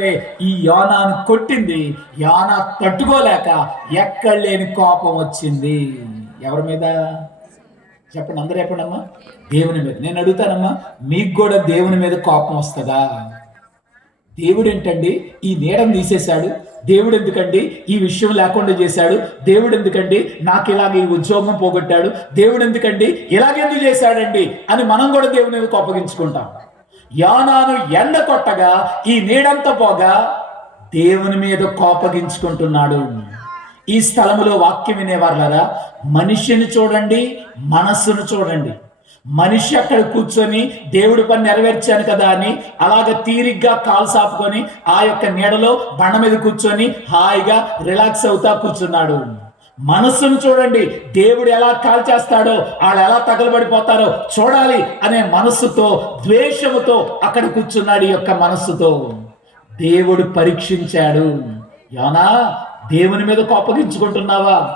వలె ఈ యోనాను కొట్టింది. యోనా తట్టుకోలేక ఎక్కడ లేని కోపం వచ్చింది. ఎవరి మీద చెప్పండి, అందరూ చెప్పండమ్మా. దేవుని మీద. నేను అడుగుతానమ్మా, మీకు కూడా దేవుని మీద కోపం వస్తుందా? దేవుడు ఏంటండి ఈ నీడను తీసేశాడు? దేవుడు ఎందుకండి ఈ విషయం లేకుండా చేశాడు? దేవుడు ఎందుకండి నాకు ఇలాగ ఈ ఉద్యోగం పోగొట్టాడు? దేవుడు ఎందుకండి ఇలాగెందుకు చేశాడండి అని మనం కూడా దేవుని మీద కోపగించుకుంటాం. యోనాను ఎండ కొట్టగా ఈ నీడంతా పోగా దేవుని మీద కోపగించుకుంటున్నాడు. ఈ స్థలములో వాక్యం వినేవారులారా, మనిషిని చూడండి, మనస్సును చూడండి. మనిషి అక్కడ కూర్చొని దేవుడి పని నెరవేర్చాను కదా అని అలాగ తీరిగ్గా కాలు సాపుకొని ఆ యొక్క నీడలో బండ మీద కూర్చొని హాయిగా రిలాక్స్ అవుతా కూర్చున్నాడు. మనస్సును చూడండి, దేవుడు ఎలా కాల్ చేస్తాడో, వాళ్ళు ఎలా తగలబడిపోతారో చూడాలి అనే మనస్సుతో, ద్వేషముతో అక్కడ కూర్చున్నాడు. ఈ యొక్క మనస్సుతో దేవుడు పరీక్షించాడు. యోనా, దేవుని మీద కోపగించుకుంటున్నావా?